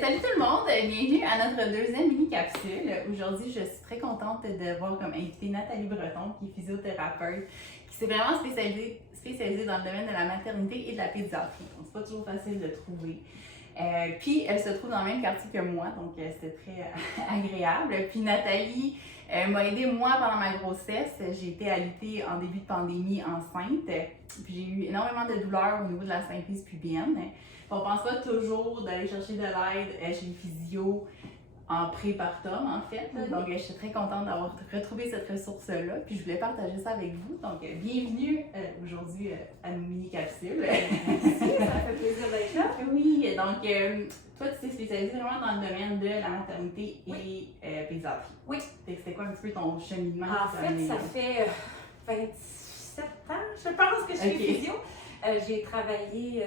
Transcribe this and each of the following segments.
Salut tout le monde, bienvenue à notre deuxième mini-capsule. Aujourd'hui, je suis très contente de voir comme invitée Nathalie Breton, qui est physiothérapeute, qui s'est vraiment spécialisée dans le domaine de la maternité et de la pédiatrie. Donc, c'est pas toujours facile de trouver. Puis, elle se trouve dans le même quartier que moi, donc c'était très agréable. Puis, Nathalie m'a aidée, moi, pendant ma grossesse. J'ai été alitée en début de pandémie enceinte. Puis, j'ai eu énormément de douleurs au niveau de la symphyse pubienne. On ne pense pas toujours d'aller chercher de l'aide chez les physios en prépartum, en fait. Donc, je suis très contente d'avoir retrouvé cette ressource-là. Puis, je voulais partager ça avec vous. Donc, bienvenue aujourd'hui à nos mini-capsules. Merci, ça fait plaisir d'être là. Oui, donc, toi, tu t'es spécialisée vraiment dans le domaine de la maternité et pédiatrie. Oui. C'était quoi un petit peu ton cheminement? En fait, ça fait 27 ans, je pense, que je suis physio. J'ai travaillé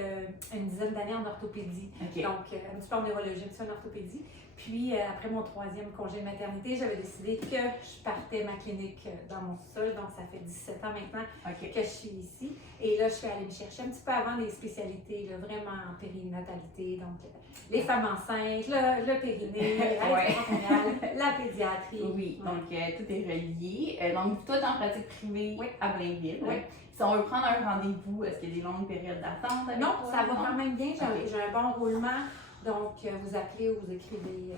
une dizaine d'années en orthopédie, donc un petit peu en neurologie, un petit peu en orthopédie. Puis après mon troisième congé de maternité, j'avais décidé que je partais ma clinique dans mon sol, donc ça fait 17 ans maintenant que je suis ici. Et là, je suis allée me chercher un petit peu avant les spécialités, là, vraiment en périnatalité, donc les femmes enceintes, le périnée, la pédiatrie. Oui, donc tout est relié. Donc, toi, tu es en pratique privée à Blainville. Oui. Si on veut prendre un rendez-vous, est-ce qu'il y a des longues périodes d'attente? Non, ça va quand même bien. J'ai un bon roulement. Donc, vous appelez ou vous écrivez.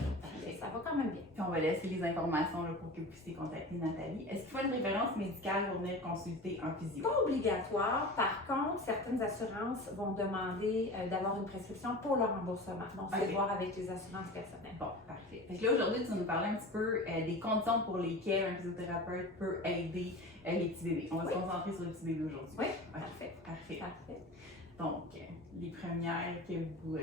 Ça va quand même bien. Puis on va laisser les informations là, pour que vous puissiez contacter Nathalie. Est-ce qu'il faut une référence médicale pour venir consulter un physio? Pas obligatoire. Par contre, certaines assurances vont demander d'avoir une prescription pour le remboursement. Donc, c'est voir avec les assurances personnelles. Bon, parfait. Fait que là, aujourd'hui, tu vas nous parler un petit peu des conditions pour lesquelles un physiothérapeute peut aider les petits bébés. On va se concentrer sur les petits bébés aujourd'hui. Oui, parfait. Parfait. Donc, les premières que vous...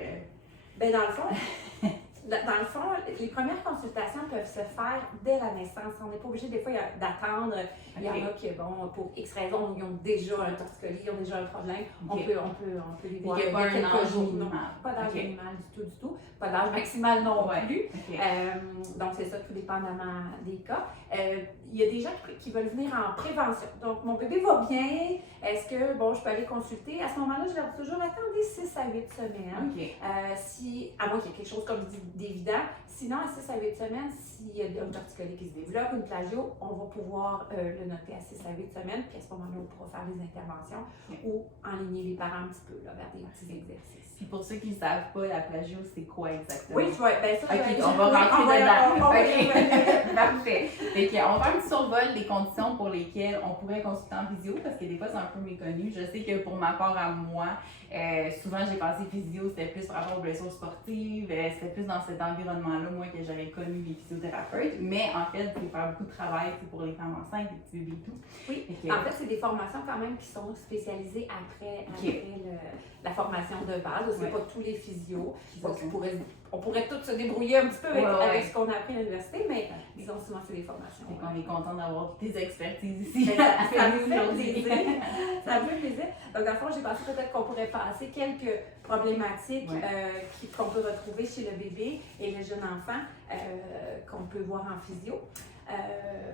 Bien, dans le fond, les premières consultations peuvent se faire dès la naissance. On n'est pas obligé des fois d'attendre. Il y en a qui, bon, pour X raisons, ils ont déjà un torticolis, ils ont déjà un problème. On peut les voir il y a pas quelques jours. Non, pas d'âge minimal du tout. Pas d'âge maximal non plus. Donc, c'est ça, tout dépendamment des cas. Il y a des gens qui veulent venir en prévention. Donc, mon bébé va bien. Est-ce que, bon, je peux aller consulter? À ce moment-là, je leur dis toujours, attendez 6 à 8 semaines. À moins qu'il y ait quelque chose, comme je dis, d'évident. Sinon, à 6 à 8 semaines, s'il y a un torticolis qui se développe, une plagio, on va pouvoir le noter à 6 à 8 semaines. Puis à ce moment-là, on pourra faire des interventions ou enligner les parents un petit peu là, vers des petits exercices. Puis pour ceux qui ne savent pas, la plagio, c'est quoi exactement? Oui, bien ça, on va rentrer dedans. Parfait. Fait qu'on va faire un petit survol des conditions pour lesquelles on pourrait consulter en physio, parce que des fois, c'est un peu méconnu. Je sais que pour ma part à moi, souvent j'ai passé physio, c'était plus par rapport aux blessures sportives, c'était plus dans cet environnement-là, moi, que j'avais connu les physiothérapeutes. Mais en fait, il faut faire beaucoup de travail pour les femmes enceintes, les petits bébés et tout. Oui, en fait, c'est des formations quand même qui sont spécialisées après la formation de base. C'est pas tous les physios. On pourrait tous se débrouiller un petit peu avec ce qu'on a appris à l'université, mais disons souvent c'est des formations. On est content d'avoir des expertises ici. Ça me fait plaisir. Ça me fait plaisir. Donc, dans le fond, j'ai pensé peut-être qu'on pourrait passer quelques problématiques qu'on peut retrouver chez le bébé et le jeune enfant qu'on peut voir en physio.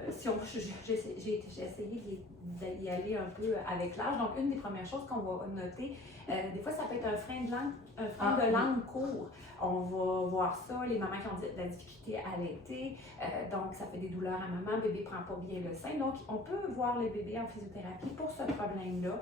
J'ai essayé d'y aller un peu avec l'âge. Donc, une des premières choses qu'on va noter, des fois, ça peut être un frein de langue, de langue court. On va voir ça, les mamans qui ont de la difficulté à allaiter, donc ça fait des douleurs à maman, le bébé ne prend pas bien le sein. Donc, on peut voir le bébé en physiothérapie pour ce problème-là.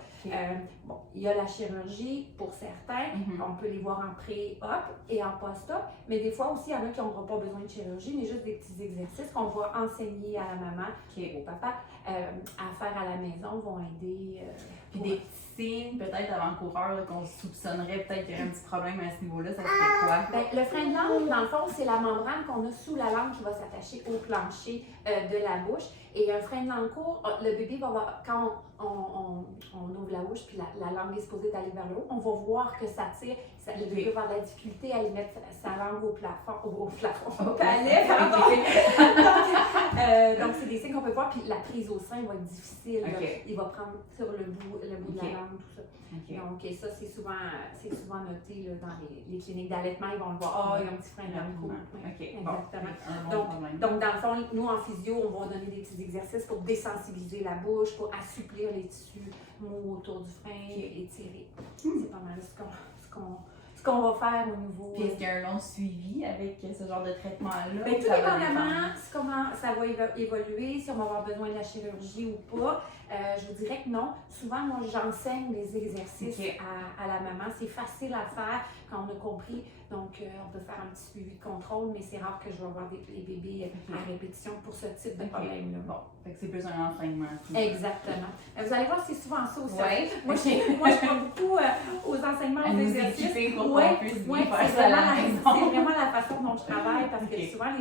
Il y a la chirurgie pour certains, on peut les voir en pré-op et en post-op, mais des fois aussi, il y en a qui n'auront pas besoin de chirurgie, mais juste des petits exercices qu'on va enseigner à la maman au papa à faire à la maison vont aider. Puis des petits signes, peut-être avant-coureurs, qu'on soupçonnerait peut-être qu'il y a un petit problème à ce niveau-là, ça serait quoi? Ben, le frein de langue, dans le fond, c'est la membrane qu'on a sous la langue qui va s'attacher au plancher de la bouche. Et un frein de langue court, le bébé va voir, quand on ouvre la bouche, puis la langue est supposée d'aller vers le haut, on va voir que ça tire. Le bébé va avoir de la difficulté à y mettre sa langue au palais, pardon. Donc, c'est des signes qu'on peut voir, puis la prise au sein va être difficile. Il va prendre sur le bout de la langue, tout ça. Donc, ça, c'est souvent noté là, dans les cliniques d'allaitement. Ils vont le voir, il y a un petit frein de langue court. Exactement. Donc, dans le fond, nous, en physio, on va donner des petits exercices pour désensibiliser la bouche, pour assouplir les tissus mous autour du frein et tirer. C'est pas mal ce qu'on va faire au niveau... Puis est-ce qu'il y a un long suivi avec ce genre de traitement-là? Bien, tout Ça va dépendamment dépendre? comment ça va évoluer, si on va avoir besoin de la chirurgie ou pas. Je vous dirais que non. Souvent, moi, j'enseigne les exercices à la maman. C'est facile à faire quand on a compris. Donc, on peut faire un petit suivi de contrôle, mais c'est rare que je vais avoir des bébés à répétition pour ce type de problème-là. Bon, fait que c'est plus un enseignement. Exactement. Vous allez voir, c'est souvent ça aussi. Ouais. Moi, je crois beaucoup aux enseignements, aux exercices. Ouais, c'est vraiment la façon dont je travaille parce que souvent,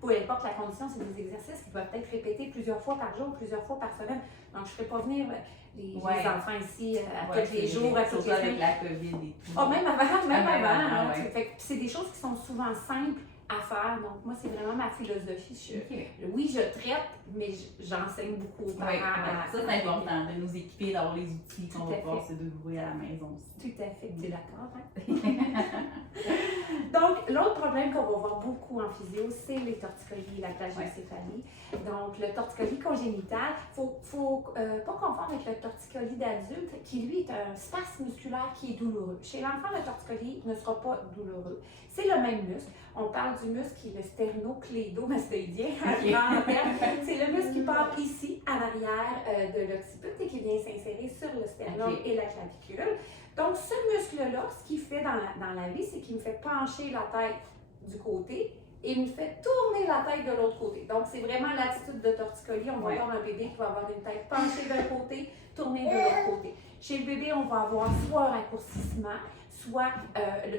peu importe la condition, c'est des exercices qui peuvent être répétés plusieurs fois par jour, plusieurs fois par semaine. Donc, je ne ferai pas venir les enfants ici à tous les jours, à toutes les avec la COVID et tout. Oh, même avant. Avant, ouais. Fait que c'est des choses qui sont souvent simples à faire. Donc, moi, c'est vraiment ma philosophie. Oui, je traite, mais j'enseigne beaucoup aux parents. Ça, c'est important de nous équiper, d'avoir les outils qu'on va pouvoir se découvrir à la maison aussi. Tout à fait, tu es d'accord, hein? Donc, l'autre problème qu'on va voir beaucoup en physio, c'est les torticolis et la plagiocéphalie. Donc, le torticolis congénital, il ne faut pas confondre avec le torticolis d'adulte, qui lui est un spasme musculaire qui est douloureux. Chez l'enfant, le torticolis ne sera pas douloureux. C'est le même muscle. On parle du muscle qui est le sternocléidomastoïdien. C'est le muscle qui part ici, à l'arrière de l'occiput et qui vient s'insérer sur le sternum et la clavicule. Donc, ce muscle-là, ce qu'il fait dans la vie, c'est qu'il me fait pencher la tête du côté et il me fait tourner la tête de l'autre côté. Donc, c'est vraiment l'attitude de torticolis. On va avoir un bébé qui va avoir une tête penchée d'un côté, tournée de l'autre côté. Chez le bébé, on va avoir soit un raccourcissement, soit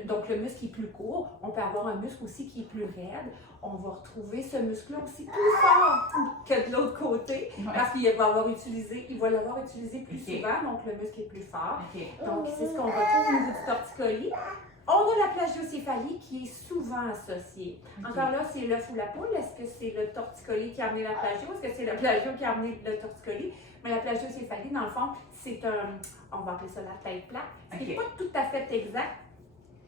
donc le muscle qui est plus court. On peut avoir un muscle aussi qui est plus raide. On va retrouver ce muscle-là aussi plus fort que de l'autre côté parce qu'il va l'avoir utilisé plus souvent, donc le muscle est plus fort. Donc, c'est ce qu'on retrouve au niveau du torticolis. On a la plagiocéphalie qui est souvent associée. Encore là, c'est l'œuf ou la poule. Est-ce que c'est le torticolis qui a amené la plagio? Est-ce que c'est le plagio qui a amené le torticolis? Mais la plagiocéphalie, dans le fond, c'est on va appeler ça la tête plate. Ce n'est pas tout à fait exact.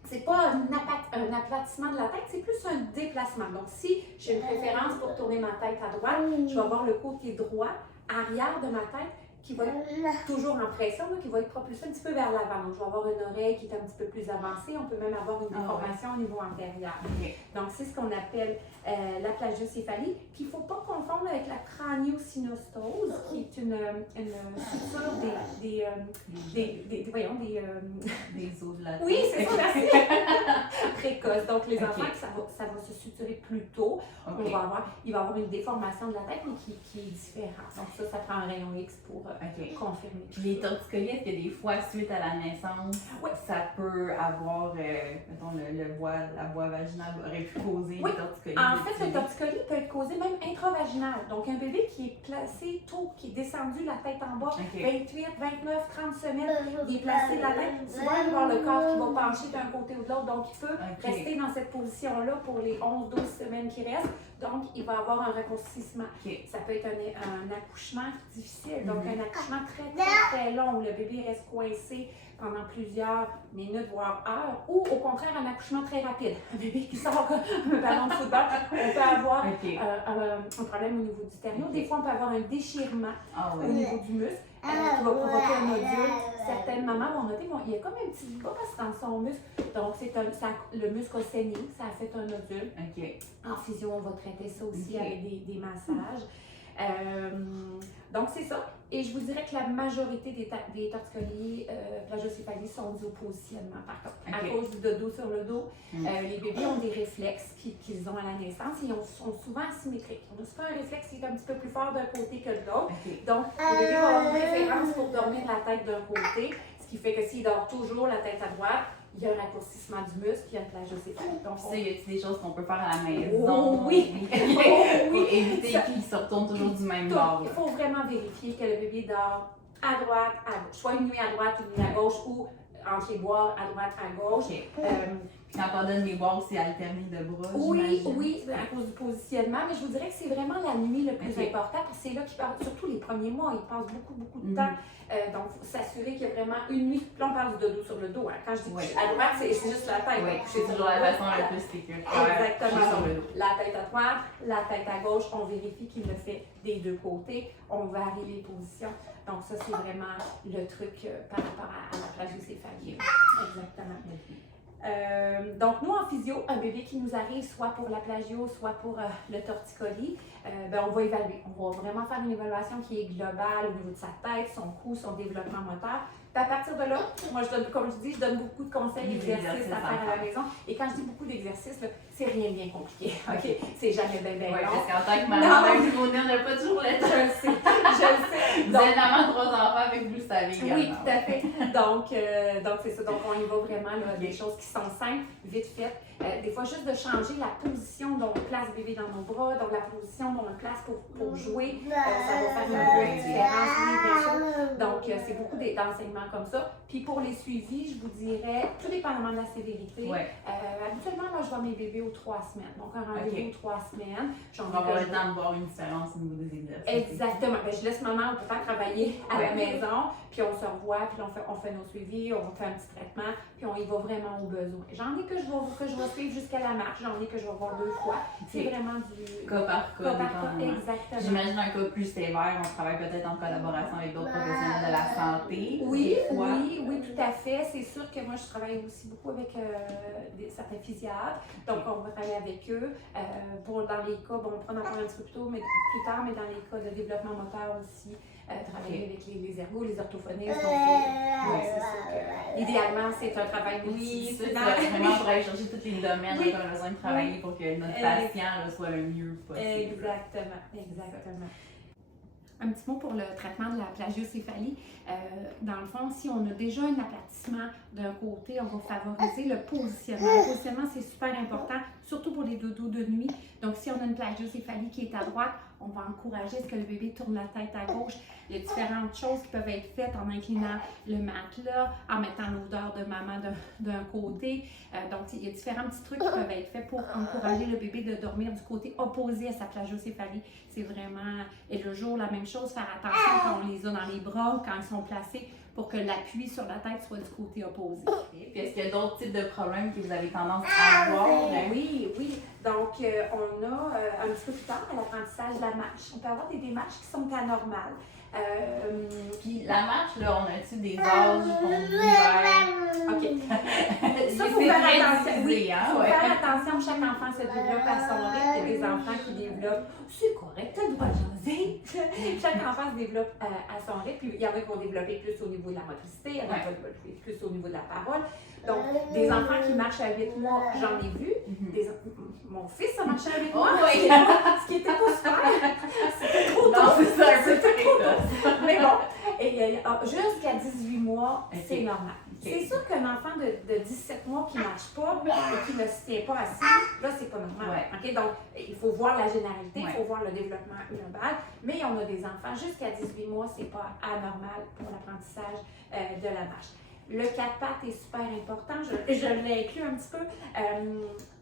C'est pas un aplatissement de la tête, c'est plus un déplacement. Donc, si j'ai une préférence pour tourner ma tête à droite, je vais avoir le côté droit, arrière de ma tête, qui va être toujours en pression, qui va être propulsé un petit peu vers l'avant. Donc, je vais avoir une oreille qui est un petit peu plus avancée. On peut même avoir une déformation au niveau antérieur. Donc, c'est ce qu'on appelle la plagiocéphalie. Puis, il ne faut pas confondre avec la craniosynostose, qui est une suture des os de la tête. Oui, c'est ça, merci! Précoce. Donc, les enfants, ça va se suturer plus tôt. Il va y avoir une déformation de la tête, mais qui est différente. Donc, ça prend un rayon X pour confirmer. Les torticolis, est-ce que des fois, suite à la naissance, ça peut avoir, mettons, la voie vaginale aurait pu causer des torticolis? En fait, le torticolis peut être causé même intravaginal. Donc, un bébé qui est placé tôt, qui est descendu la tête en bas, 28, 29, 30 semaines, il est placé la tête, souvent, il va avoir le corps qui va pencher d'un côté ou de l'autre. Donc, il peut rester dans cette position-là pour les 11-12 semaines qui restent. Donc, il va avoir un raccourcissement. Ça peut être un accouchement difficile, donc un accouchement très long où le bébé reste coincé pendant plusieurs minutes, voire heures, ou au contraire, un accouchement très rapide. Un bébé qui sort comme un ballon de football. On peut avoir un problème au niveau du sternum. Des fois, on peut avoir un déchirement au niveau du muscle qui va provoquer un nodule. Certaines mamans vont noter qu'il y a comme un petit bosse dans son muscle. Donc, le muscle a saigné, ça a fait un nodule. En physio, on va traiter ça aussi avec des massages. Donc, c'est ça. Et je vous dirais que la majorité des torticolis, plagiocéphalie sont dus au positionnement, par contre. À cause du dodo sur le dos, les bébés ont des réflexes qu'ils ont à la naissance et ils sont souvent asymétriques. On a souvent un réflexe qui est un petit peu plus fort d'un côté que de l'autre. Donc, le bébé va avoir une préférence pour dormir la tête d'un côté, ce qui fait que s'il dort toujours la tête à droite, il y a un raccourcissement du muscle, il y a une plagiocéphalie. Donc, ça, y a des choses qu'on peut faire à la maison? Oui! Pour éviter qu'il se retourne toujours du même bord. Il faut vraiment vérifier que le bébé dort à droite, à gauche. Soit une nuit à droite, une nuit à gauche, ou entre les boires à droite, à gauche. Puis quand on donne les boires, c'est alterné de bras. Oui, à cause du positionnement, mais je vous dirais que c'est vraiment la nuit le plus important, parce que c'est là qu'il passe, surtout les premiers mois, il passe beaucoup de temps. Donc, il faut s'assurer qu'il y a vraiment une nuit. Là, on parle du dodo sur le dos. Hein. Quand je dis à droite, c'est juste la tête. C'est toujours la façon la plus sécuritaire. Exactement. Sur le dos. La tête à droite, la tête à gauche, on vérifie qu'il le fait des deux côtés. On varie les positions. Donc, ça, c'est vraiment le truc par rapport à la plagiocéphalie. Exactement. Donc, nous, en physio, un bébé qui nous arrive soit pour la plagio, soit pour le torticolis, on va évaluer. On va vraiment faire une évaluation qui est globale au niveau de sa tête, son cou, son développement moteur. Puis à partir de là, moi, comme je dis, je donne beaucoup de conseils, d'exercices à faire à la maison. Et quand je dis beaucoup d'exercices, c'est rien de bien compliqué. OK? C'est jamais bien long. Oui, parce qu'en tant que maman d'un nouveau-né, on n'a pas toujours le temps. Je le sais, je le sais. Vous êtes maman de 3 enfants, avec vous le savez également. Oui, tout à fait. Donc c'est ça. Donc, on y va vraiment là, des choses qui sont simples, vite faites. Des fois, juste de changer la position dont on place bébé dans nos bras, donc la position dont on le place pour jouer, ça va faire une vraie différence. Oui, bien sûr. Donc, c'est beaucoup d'enseignements comme ça. Puis pour les suivis, je vous dirais, tout dépendamment de la sévérité. Habituellement, moi, je vois mes bébés aux 3 semaines. Donc, un rendez-vous aux 3 semaines. On va avoir le temps de voir une différence au niveau des exercices. Exactement. Je laisse maman, on peut faire travailler à la maison, puis on se revoit, puis on fait nos suivis, on fait un petit traitement, puis on y va vraiment au besoin. J'en ai que je vais suivre jusqu'à la marche, j'en ai que je vais voir 2 fois. C'est vraiment du cas par cas. Exactement. J'imagine un cas plus sévère, on travaille peut-être en collaboration avec d'autres professionnels de la santé. Oui, tout à fait. C'est sûr que moi, je travaille aussi beaucoup avec certains physiatres. Donc, on va travailler avec eux. Dans les cas, on prend en parler un petit peu plus tard, mais dans les cas de développement moteur aussi, travailler avec les ergos, les orthophonistes. Donc, c'est sûr que idéalement, c'est un travail multidisciplinaire. C'est vraiment pour aller chercher tous les domaines qu'on a besoin de travailler pour que notre patient soit le mieux possible. Exactement. Un petit mot pour le traitement de la plagiocéphalie. Dans le fond, si on a déjà un aplatissement d'un côté, on va favoriser le positionnement. Le positionnement, c'est super important, surtout pour les dodos de nuit. Donc, si on a une plagiocéphalie qui est à droite, on va encourager à ce que le bébé tourne la tête à gauche. Il y a différentes choses qui peuvent être faites en inclinant le matelas, en mettant l'odeur de maman d'un côté. Donc, il y a différents petits trucs qui peuvent être faits pour encourager le bébé de dormir du côté opposé à sa plagiocéphalie. C'est vraiment, et le jour, la même chose, faire attention quand on les a dans les bras ou quand ils sont placés pour que l'appui sur la tête soit du côté opposé. Puis est-ce qu'il y a d'autres types de problèmes que vous avez tendance à avoir? Oui. Donc, on a un petit peu plus tard à l'apprentissage de la marche. On peut avoir des démarches qui sont anormales. Puis la marche, là, on a-tu des âges qu'on divers? OK. Ça, il faut faire attention. Oui, faut faire attention. Chaque enfant se développe à son rythme. Il y a des enfants qui développent. C'est correct, t'as le droit de jaser. Chaque enfant se développe à son rythme. Puis il y en a qui vont développer plus au niveau de la motricité, il y en a qui vont développer plus au niveau de la parole. Donc, des enfants qui marchent à 8 mois, j'en ai vu. Mon fils a marché à 8 mois, ce qui était pas super. C'était trop tôt. Non, c'est ça, c'était trop tôt. Mais bon, et jusqu'à 18 mois, c'est normal. C'est sûr qu'un enfant de 17 mois qui ne marche pas et qui ne se tient pas assis, là, c'est pas normal. Okay? Donc, il faut voir la généralité, il faut voir le développement global. Mais on a des enfants jusqu'à 18 mois, c'est pas anormal pour l'apprentissage de la marche. Le 4 pattes est super important, je l'ai inclus un petit peu.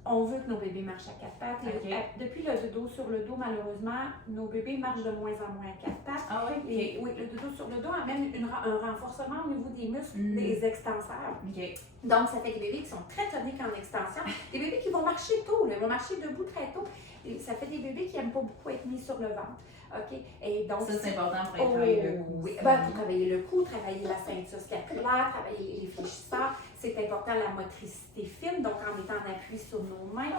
On veut que nos bébés marchent à 4 pattes. Depuis le dodo sur le dos, malheureusement, nos bébés marchent de moins en moins à 4 pattes. Ah oui? Et, oui, le dodo sur le dos amène un renforcement au niveau des muscles des extenseurs. Donc, ça fait des bébés qui sont très toniques en extension. Des bébés qui vont marcher tôt, ils vont marcher debout très tôt. Et ça fait des bébés qui n'aiment pas beaucoup être mis sur le ventre. OK? Et donc, ça, c'est important pour travailler le cou. Oui, pour travailler le cou, travailler la ceinture scapulaire, travailler les fléchisseurs. C'est important la motricité fine, donc en étant en appui sur nos mains.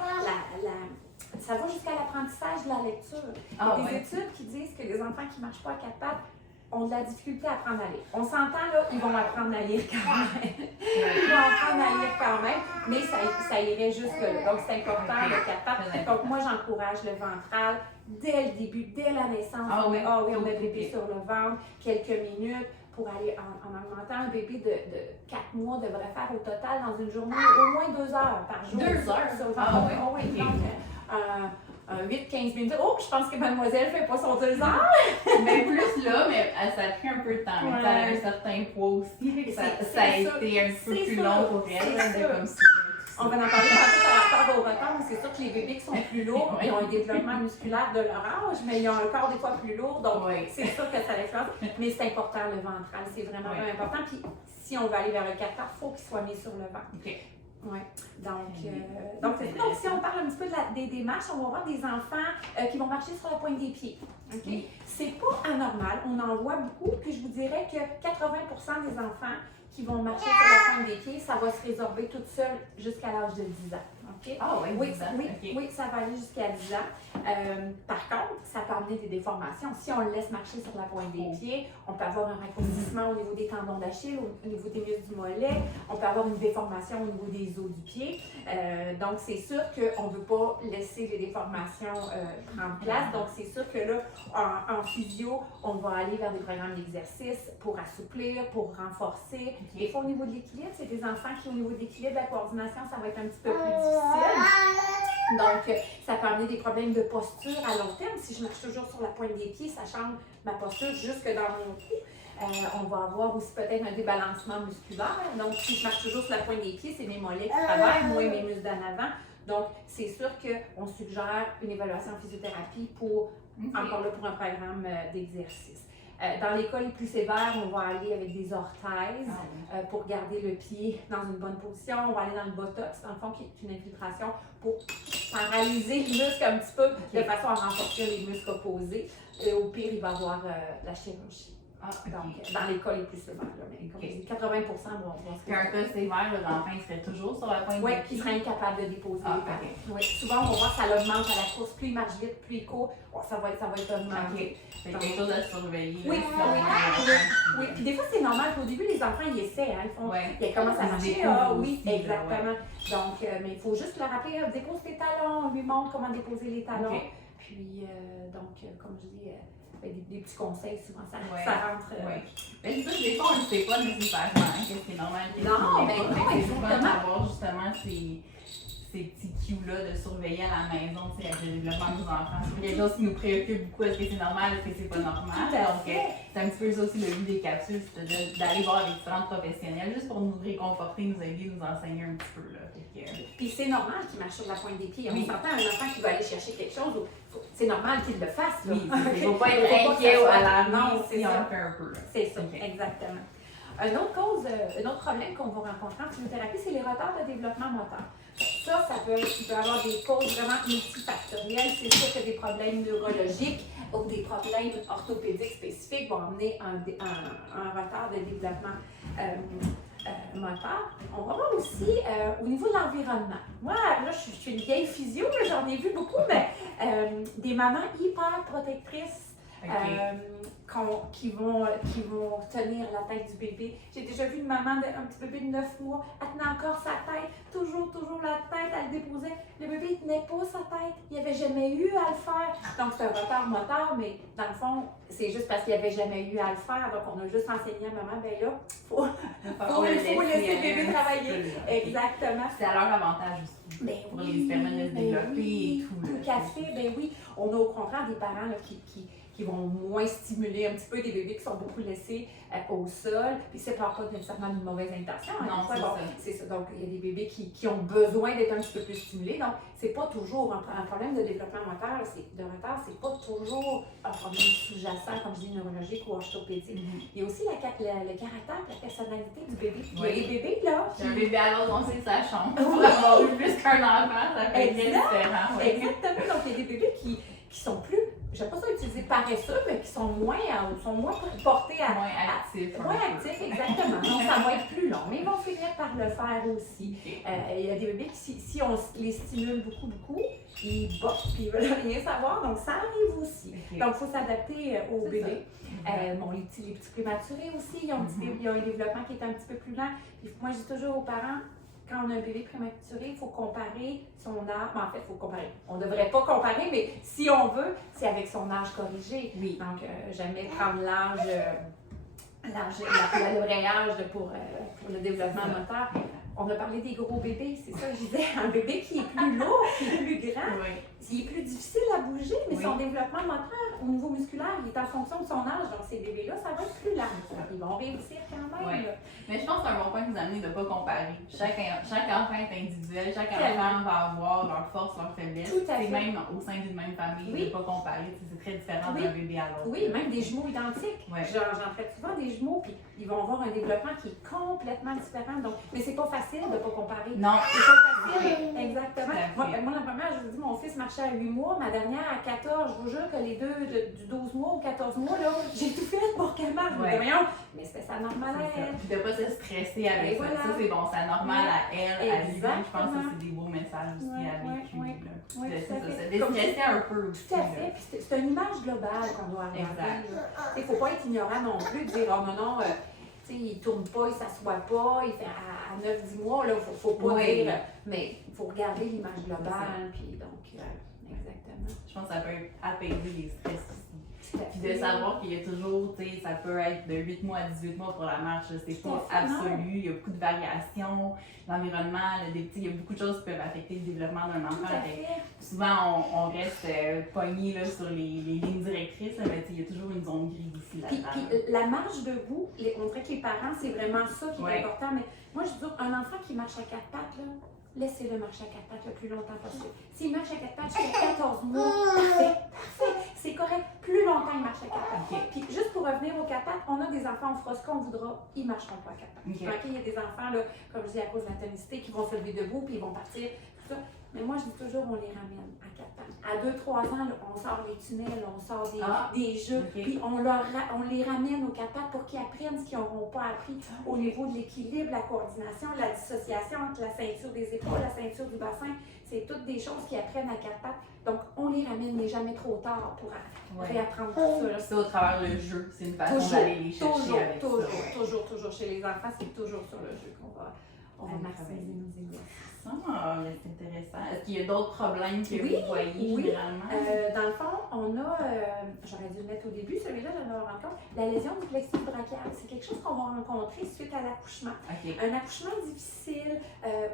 Ça va jusqu'à l'apprentissage de la lecture. Il y a des études qui disent que les enfants qui ne marchent pas à 4 pattes ont de la difficulté à apprendre à lire. On s'entend là, ils vont apprendre à lire quand même. Ils vont apprendre à lire quand même, mais ça irait jusque-là. Donc, c'est important le 4 pattes. Donc, moi, j'encourage le ventral dès le début, dès la naissance. On met le bébé sur le ventre, quelques minutes pour aller en augmentant. Un bébé de 4 mois devrait faire au total dans une journée au moins 2 heures par jour. 2 heures? Sur le ventre. 8-15 minutes. Oh, je pense que mademoiselle fait pas son 2 heures. Mais plus là, mais ça a pris un peu de temps. Mais ça a un certain poids aussi. Ça a été un peu plus long pour elle. Comme si on va en parler tantôt par rapport au retard, mais c'est sûr que les bébés qui sont plus lourds, ils ont un développement musculaire de leur âge, mais ils ont un corps des fois plus lourd, donc c'est sûr que ça influence. Mais c'est important, le ventral, c'est vraiment important. Puis si on veut aller vers le 4 pattes, il faut qu'il soit mis sur le ventre. Oui. Donc, si on parle un petit peu des démarches, on va voir des enfants qui vont marcher sur la pointe des pieds. OK? Oui. C'est pas anormal, on en voit beaucoup, puis je vous dirais que 80% des enfants qui vont marcher sur la pointe des pieds, ça va se résorber toute seule jusqu'à l'âge de 10 ans. OK? Ah oui, Oui, 10 ans. oui, OK. oui, ça va aller jusqu'à 10 ans. Par contre, ça peut amener des déformations. Si on le laisse marcher sur la pointe des pieds, on peut avoir un raccourcissement au niveau des tendons d'Achille, au niveau des muscles du mollet, on peut avoir une déformation au niveau des os du pied. Donc, c'est sûr qu'on ne veut pas laisser les déformations prendre place. Donc, c'est sûr que là, en physio, on va aller vers des programmes d'exercice pour assouplir, pour renforcer. OK. Des fois, au niveau de l'équilibre, c'est des enfants qui, au niveau de l'équilibre, de la coordination, ça va être un petit peu plus difficile. Donc, ça peut amener des problèmes de posture à long terme. Si je marche toujours sur la pointe des pieds, ça change ma posture jusque dans mon cou. On va avoir aussi peut-être un débalancement musculaire. Donc, si je marche toujours sur la pointe des pieds, c'est mes mollets qui travaillent, moins mes muscles d'en avant. Donc, c'est sûr qu'on suggère une évaluation en physiothérapie pour, encore là, pour un programme d'exercice. Dans les cas les plus sévères, on va aller avec des orthèses pour garder le pied dans une bonne position. On va aller dans le botox, dans le fond, qui est une infiltration pour paralyser le muscle un petit peu, de façon à renforcer les muscles opposés. Et au pire, il va y avoir la chirurgie. Donc, dans les cas les plus sévères. Là, mais comme je dis, 80% vont se Puis un cas sévère, l'enfant il serait toujours sur la pointe oui, des qui pieds. serait incapable de déposer les pattes. OK. Oui. Souvent, on va voir que ça l'augmente à la course. Plus il marche vite, plus il court, ça va être augmenté. C'est quelque chose à surveiller. Oui, là, oui. Puis des fois, c'est normal qu'au début, les enfants, ils essaient. Hein, ils commencent à Ils marcher. découvrent Oui, aussi, exactement. Donc, mais il faut juste leur rappeler, dépose tes talons. On lui montre comment déposer les talons. OK. Puis, comme je dis, des petits conseils, souvent, ça rentre. Mais ça, des fois, on ne le sait pas nécessairement, hein, qu'est-ce qui est normal, qu'est-ce qui Non, n'est mais pas. non, Fait que c'est souvent exactement. d'avoir justement ces petits cues-là de surveiller à la maison, tu sais, avec le développement des enfants. C'est quelque chose qui nous préoccupe beaucoup. Est-ce que c'est normal, est-ce que c'est pas normal? Tout à Donc, fait. c'est un petit peu ça aussi le but des capsules, c'est d'aller voir avec différents professionnels juste pour nous réconforter, nous aider, nous enseigner un petit peu. Là. Puis c'est normal qu'il marche sur la pointe des pieds. Oui. On s'entend un enfant qui va aller chercher quelque chose, c'est normal qu'il le fasse. Là. Oui, il ne faut pas Faut être pas que inquiet ça ou soit- alarmé Non, si c'est on ça. le fait un peu. Là. C'est ça, OK. exactement. Un autre problème qu'on va rencontrer en physiothérapie, c'est les retards de développement moteur. Ça il peut avoir des causes vraiment multifactorielles. C'est sûr que des problèmes neurologiques ou des problèmes orthopédiques spécifiques vont amener un retard de développement moteur. On va voir aussi au niveau de l'environnement. Moi, là, je suis une vieille physio, là, j'en ai vu beaucoup, mais des mamans hyper protectrices. Qui vont tenir la tête du bébé. J'ai déjà vu une maman d'un petit bébé de 9 mois, elle tenait encore sa tête, toujours la tête, elle le déposait. Le bébé ne tenait pas sa tête, il n'y avait jamais eu à le faire. Donc c'est un retard moteur, mais dans le fond, c'est juste parce qu'il n'y avait jamais eu à le faire. Donc on a juste enseigné à maman, ben là, faut laisser le bébé travailler. Exactement. C'est à leur avantage aussi. Ben pour les permettre de se développer et tout. Tout à fait, ben oui. On a au contraire des parents là, qui vont moins stimuler un petit peu des bébés qui sont beaucoup laissés au sol. Puis ça part pas nécessairement d'une mauvaise intention. Non, c'est ça. Donc, il y a des bébés qui ont besoin d'être un petit peu plus stimulés. Donc, c'est pas toujours un problème de développement moteur, de retard, c'est pas toujours un problème sous-jacent, comme je dis, neurologique ou orthopédique. Il y a aussi le caractère, la personnalité du bébé. Il y a des bébés, là, D'un bébé à l'autre, on sait sa chambre. Pour avoir eu plus qu'un enfant, ça fait bien différent. Ouais. Exactement. Donc, il y a des bébés qui sont plus, je ne sais pas ça utiliser paresseux, mais qui sont moins portés à... Moins actifs. Moins actifs, exactement. Donc, ça va être plus long, mais ils vont finir par le faire aussi. Il y a des bébés qui, si on les stimule beaucoup, ils bottent puis ils veulent rien savoir. Donc, ça arrive aussi. Donc, il faut s'adapter aux bébés. Les petits prématurés aussi, ils ont un développement qui est un petit peu plus lent. Puis, moi, je dis toujours aux parents, quand on a un bébé prématuré, il faut comparer son âge. En fait, il faut comparer. On ne devrait pas comparer, mais si on veut, c'est avec son âge corrigé. Oui. Donc, jamais prendre le vrai âge pour le développement moteur. On a parlé des gros bébés, c'est ça, je disais. Un bébé qui est plus lourd, qui est plus grand, il est plus difficile à bouger, mais son développement moteur au niveau musculaire, il est en fonction de son âge. Donc, ces bébés-là, ça va être plus lent. ils vont réussir quand même. Ouais. Là. Mais je pense que c'est un bon point que vous amenez de ne pas comparer. Chaque enfant est individuel, chaque enfant va avoir leurs forces, leurs faiblesses. Tout à fait. C'est même au sein d'une même famille, de ne pas comparer. C'est très différent d'un bébé à l'autre. Oui, même des jumeaux identiques. Ouais. J'en traite souvent des jumeaux, puis ils vont avoir un développement qui est complètement différent. Donc, mais c'est pas facile de ne pas comparer. Non. C'est pas facile. Exactement. Fait. Moi, la première, je vous dis, mon fils marchait à 8 mois, ma dernière à 14. Je vous jure que les deux du 12 mois ou 14 mois, là, j'ai tout fait pour qu'elle marche. Je me disais, voyons, mais c'était sa normale à elle. Puis de ne pas se stresser avec ça. Voilà. Ça, c'est bon, c'est normal à elle, à lui. Je pense que c'est des beaux messages aussi à vécu. Oui, C'est ça, fait. se déstresser un peu aussi. Tout à fait. Puis c'est une image globale qu'on doit regarder. Il ne faut pas être ignorant non plus, de dire, oh non, il ne tourne pas, il ne s'assoit pas, il fait à 9-10 mois, il ne faut pas dire. Mais il faut regarder l'image globale. Puis donc, exactement. Je pense que ça peut apaiser les stress aussi. Puis de savoir qu'il y a toujours, ça peut être de 8 mois à 18 mois pour la marche, c'est pas absolu, il y a beaucoup de variations, l'environnement, il y a beaucoup de choses qui peuvent affecter le développement d'un enfant. Souvent, on reste pogné là, sur les lignes directrices, là, mais il y a toujours une zone grise ici là-dedans. Puis la marche debout, on dirait que les parents, c'est vraiment ça qui est important, mais moi je dis, un enfant qui marche à 4 pattes, là, laissez-le marcher à 4 pattes le plus longtemps possible. S'il marche à 4 pattes jusqu'à 14 mois, parfait, c'est correct. Plus longtemps il marche à 4 pattes. Puis juste pour revenir aux 4 pattes, on a des enfants, on fera ce qu'on voudra, ils ne marcheront pas à 4 pattes. Il y a des enfants, là, comme je dis, à cause de la tonicité, qui vont se lever debout, puis ils vont partir, tout ça. Mais moi, je dis toujours, on les ramène à 4 pattes. À 2-3 ans, là, on sort les tunnels, on sort des jeux, puis on les ramène aux 4 pattes pour qu'ils apprennent ce qu'ils n'auront pas appris au niveau de l'équilibre, la coordination, la dissociation entre la ceinture des épaules, la ceinture du bassin. C'est toutes des choses qu'ils apprennent à 4 pattes. Donc, on les ramène, mais jamais trop tard pour réapprendre tout ça. C'est au travers le jeu, c'est une façon d'aller les chercher avec toujours. Chez les enfants, c'est toujours sur le jeu qu'on va maximiser nos exercices. C'est intéressant. Est-ce qu'il y a d'autres problèmes que vous voyez généralement? Dans le fond, on a, j'aurais dû le mettre au début, celui-là, je me rends compte, la lésion du plexus brachial. C'est quelque chose qu'on va rencontrer suite à l'accouchement. Un accouchement difficile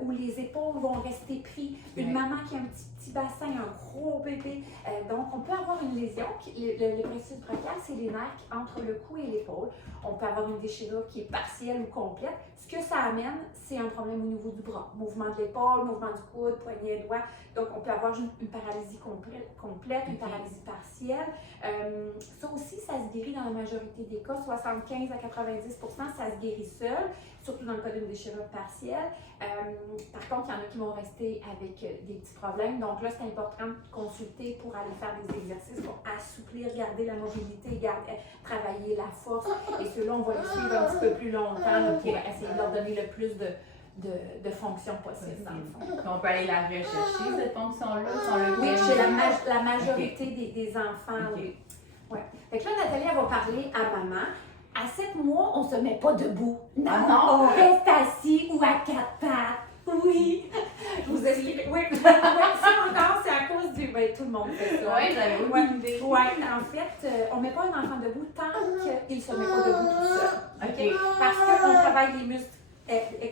où les épaules vont rester prises, une maman qui a un petit bassin, un gros bébé. Donc, on peut avoir une lésion. Le plexus brachial, c'est les nerfs entre le cou et l'épaule. On peut avoir une déchirure qui est partielle ou complète. Ce que ça amène, c'est un problème au niveau du bras. Mouvement de l'épaule, mouvement du coude, poignet, doigt. Donc, on peut avoir une paralysie complète, une paralysie partielle. Ça aussi, ça se guérit dans la majorité des cas. 75 à 90 ça se guérit seul, surtout dans le cas d'une déchirure partielle. Par contre, il y en a qui vont rester avec des petits problèmes. Donc là, c'est important de consulter pour aller faire des exercices pour assouplir, garder la mobilité, travailler la force. Et ceux-là, on va les suivre un petit peu plus longtemps pour essayer de leur donner le plus de fonctions possibles, dans le fond. On peut aller la rechercher, cette fonction-là? Oui, chez la majorité des enfants, oui. Ouais. Fait que là, Nathalie, elle va parler à maman. À 7 mois, on ne se met pas debout. Non, on reste assis ou à 4 pattes. Oui. Je vous explique. Oui, ça encore, c'est à cause du... Ben, tout le monde fait ça. Oui, j'avais aucune idée. Oui, en fait, on ne met pas un enfant debout tant qu'il ne se met pas debout tout seul. Parce qu'on travaille les muscles.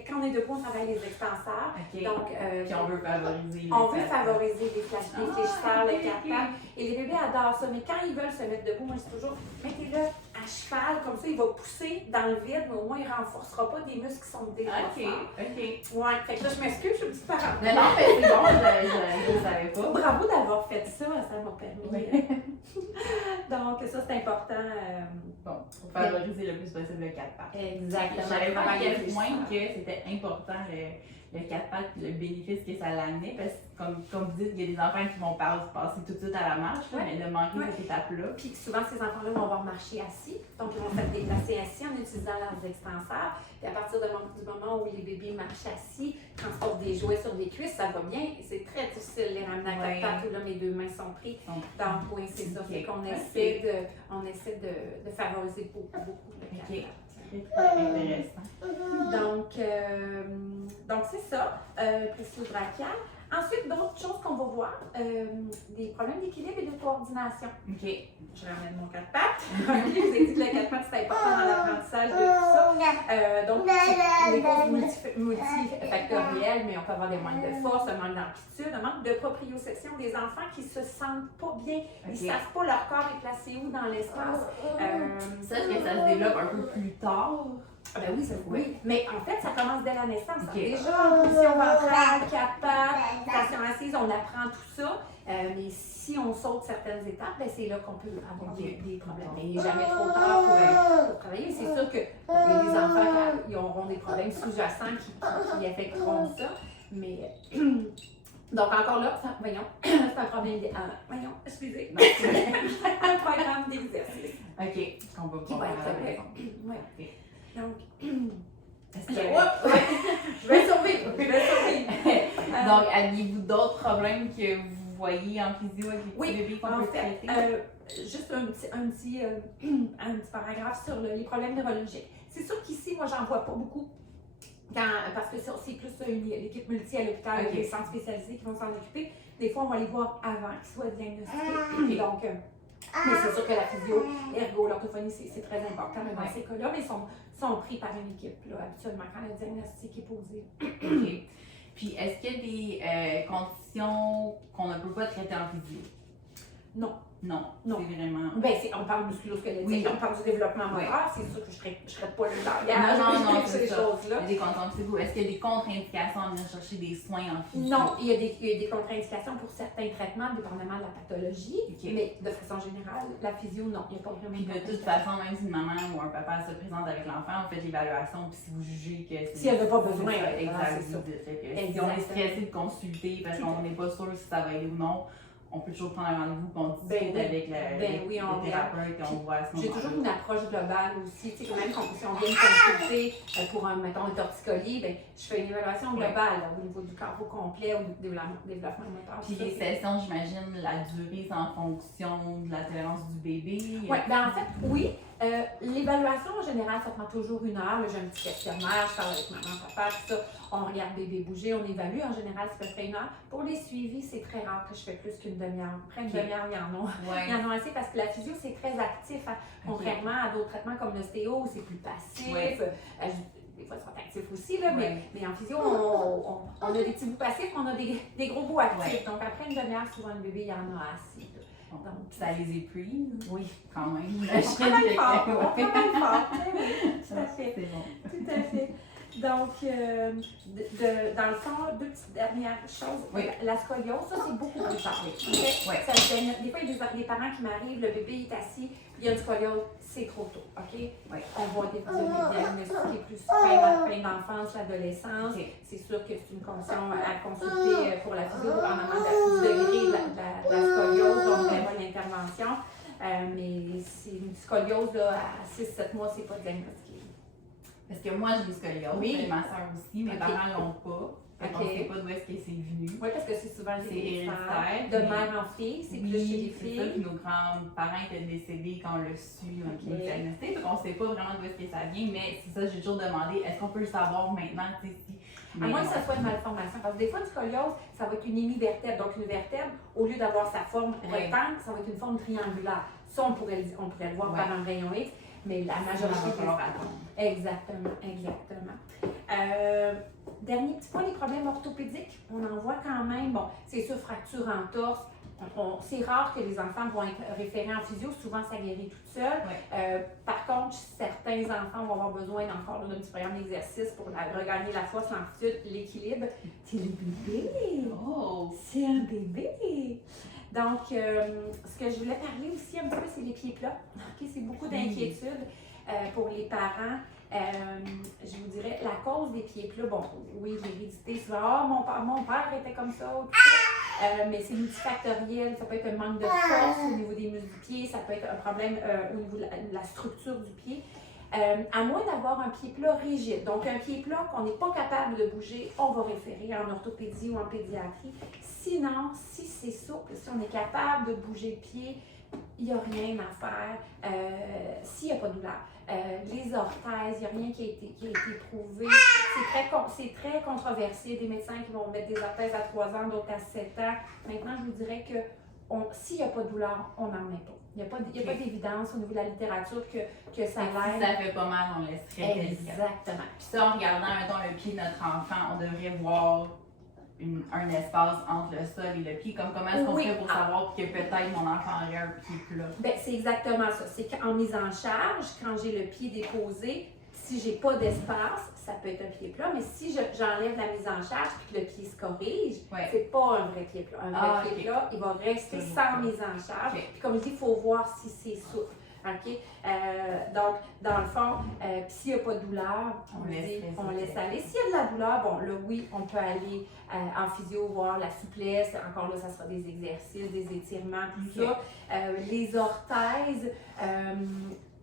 Quand on est debout, on travaille les extenseurs. Donc, puis on veut favoriser les fléchisseurs, les 4 pattes. Et les bébés adorent ça. Mais quand ils veulent se mettre debout, moi, je dis toujours, mettez-le à cheval, comme ça, il va pousser dans le vide, mais au moins, il ne renforcera pas des muscles qui sont déjà forts. Ouais, fait que là, je m'excuse, je suis une petite parente. Non, mais c'est bon, je ne savais pas. Bravo d'avoir fait ça m'a permis. Donc, ça, c'est important. Bon, pour favoriser le plus possible le 4 pattes. Exactement. Je savais pas à quel point que c'était important le 4 pattes et le bénéfice que ça l'amenait, parce que comme vous dites, il y a des enfants qui vont passer tout de suite à la marche, mais de manquer cette étape-là. Puis souvent, ces enfants-là vont avoir marché assis, donc ils vont se déplacer assis en utilisant leurs extenseurs. Puis à partir du moment où les bébés marchent assis, transportent des jouets sur des cuisses, ça va bien. C'est très difficile de les ramener à 4 pattes où là, mes deux mains sont prises. Donc oui, c'est ça. Fait qu'on essaie de favoriser beaucoup le 4 pattes. Intéressant. Donc c'est ça, plexus brachial. Ensuite, d'autres choses qu'on va voir, des problèmes d'équilibre et de coordination. Je ramène mon 4 pattes. Je vous ai dit que le 4 pattes, c'est important dans l'apprentissage de tout ça. Donc, c'est les causes multifactorielles, mais on peut avoir des manques de force, un manque d'amplitude, un manque de proprioception des enfants qui se sentent pas bien. Ils ne savent pas leur corps est placé où dans l'espace. Ça, est-ce que ça se développe un peu plus tard? Ah ben oui, ça oui. Mais en fait, ça commence dès la naissance. Déjà, en position ventrale, capable, station assise, on apprend tout ça. Mais si on saute certaines étapes, ben c'est là qu'on peut avoir des problèmes. Mais il n'est jamais trop tard pour travailler. C'est sûr qu'il y a des enfants qui auront des problèmes sous-jacents qui affecteront ça. Mais donc encore là, voyons, c'est un problème voyons, excusez. Un programme d'exercice. OK. On va qui va être OK. Donc, est-ce que je vais survivre. Donc, aviez-vous d'autres problèmes que vous voyez en physio avec les petits bébés qu'on peut traiter? Juste un petit paragraphe sur les problèmes neurologiques. C'est sûr qu'ici, moi, j'en vois pas beaucoup. Parce que c'est plus l'équipe multi à l'hôpital, les centres spécialisés qui vont s'en occuper. Des fois, on va les voir avant qu'ils soient diagnostiqués. Donc, mais c'est sûr que la physio, ergo, l'orthophonie, c'est très important dans ces cas-là, mais ils sont pris par une équipe, là, habituellement, quand le diagnostic est posé. OK. Puis, est-ce qu'il y a des conditions qu'on ne peut pas traiter en physio? Non. Non. C'est vraiment... Ben, on parle musculo-squelettique, on parle du développement moteur, c'est sûr que je ne serais pas le langage non, sur ces choses-là. Des conditions, est-ce qu'il y a des contre-indications à venir chercher des soins en physio? Non, il y a des contre-indications pour certains traitements, dépendamment de la pathologie, mais de façon générale, la physio, non, il n'y a pas vraiment. Puis de toute façon, même si une maman ou un papa se présente avec l'enfant, vous faites l'évaluation, puis si vous jugez que c'est... Si elle n'a pas besoin, exact, si on est stressé de consulter parce qu'on n'est pas sûr si ça va aider ou non, on peut toujours prendre un rendez-vous qu'on discute avec le thérapeute et on voit à ce moment-là. J'ai toujours une approche globale aussi. Tu sais, même si on vient me consulter pour mettons, un torticolis, ben, je fais une évaluation globale là, au niveau du corps au complet, au développement moteur. Puis les sessions, j'imagine, la durée, c'est en fonction de la tolérance du bébé? Oui, ben en fait, oui. L'évaluation en général, ça prend toujours 1 heure. J'ai un petit questionnaire, je parle avec maman, papa, tout ça. On regarde bébé bouger, on évalue. En général, ça fait 1 heure. Pour les suivis, c'est très rare que je fais plus qu'une demi-heure. Après une demi-heure, il y en a. Il y en a assez parce que la physio, c'est très actif, hein, contrairement à d'autres traitements comme l'ostéo où c'est plus passif. Des fois, ils sont actifs aussi, là, mais en physio, on a des petits bouts passifs, on a des gros bouts actifs. Donc, après une demi-heure, souvent, le bébé, il y en a assez. Donc, ça les épuise? Oui, quand même. On travaille fort, oui, tout à fait. C'est bon. Tout à fait. Donc, dans le fond, 2 petites dernières choses. La scoliose, ça, c'est beaucoup plus tard. Ça des fois, il y a des parents qui m'arrivent, le bébé est assis, puis il y a une scoliose, c'est trop tôt. On voit des diagnostics plus fin d'enfance, l'adolescence. C'est sûr que c'est une condition à consulter pour la physio, dépendamment du degré de la scoliose, donc vraiment l'intervention. Mais c'est une scoliose là, à 6-7 mois, c'est pas diagnostiqué. Parce que moi, j'ai une scoliose, ma soeur aussi, mes parents l'ont pas. On ne sait pas d'où est-ce que c'est venu. Oui, parce que c'est souvent héréditaire. De mère en fille, c'est plus chez les filles. C'est ça, puis nos grands-parents étaient décédés quand on l'a su, le diagnostic. Donc on ne sait pas vraiment d'où est-ce que ça vient, mais c'est ça, j'ai toujours demandé, est-ce qu'on peut le savoir maintenant, tu sais, si... À moins que ça soit une malformation. Parce que des fois, une scoliose, ça va être une hémivertèbre. Donc, une vertèbre, au lieu d'avoir sa forme rectangle, ça va être une forme triangulaire. Ça, on pourrait le voir par un rayon X. Mais la majorité des Exactement. Dernier petit point, les problèmes orthopédiques. On en voit quand même. Bon, c'est sûr, fracture en torse. C'est rare que les enfants vont être référés en physio. Souvent, ça guérit tout seul. Par contre, certains enfants vont avoir besoin encore d'un petit programme d'exercice pour regagner la force, l'amplitude, l'équilibre. C'est le bébé! Oh! C'est un bébé! Donc, ce que je voulais parler aussi un petit peu, c'est les pieds plats. C'est beaucoup d'inquiétudes pour les parents. Je vous dirais, la cause des pieds plats, bon, oui, l'hérédité, souvent, mon père était comme ça, mais c'est multifactoriel. Ça peut être un manque de force au niveau des muscles du pied, ça peut être un problème au niveau de la structure du pied. À moins d'avoir un pied plat rigide, donc un pied plat qu'on n'est pas capable de bouger, on va référer en orthopédie ou en pédiatrie. Sinon, si c'est souple, si on est capable de bouger le pied, il n'y a rien à faire s'il n'y a pas de douleur. Les orthèses, il n'y a rien qui a été prouvé. C'est très controversé. Des médecins qui vont mettre des orthèses à 3 ans, d'autres à 7 ans. Maintenant, je vous dirais que s'il n'y a pas de douleur, on n'en met pas. Il n'y a pas d'évidence au niveau de la littérature que ça l'aide. Si ça fait pas mal, on laisserait. Exactement. Puis ça, en regardant, mettons, le pied de notre enfant, on devrait voir un espace entre le sol et le pied. Comme comment est-ce qu'on fait pour savoir que peut-être mon enfant aurait un pied plat? Ben, c'est exactement ça. C'est qu'en mise en charge, quand j'ai le pied déposé, si j'ai pas d'espace, ça peut être un pied plat, mais si j'enlève la mise en charge et que le pied se corrige, c'est pas un vrai pied plat. Un vrai pied plat, il va rester sans mise en charge. Puis comme je dis, il faut voir si c'est souple. OK? Donc, dans le fond, s'il n'y a pas de douleur, on laisse aller. S'il y a de la douleur, bon, là, oui, on peut aller en physio voir la souplesse. Encore là, ça sera des exercices, des étirements, tout ça. Les orthèses,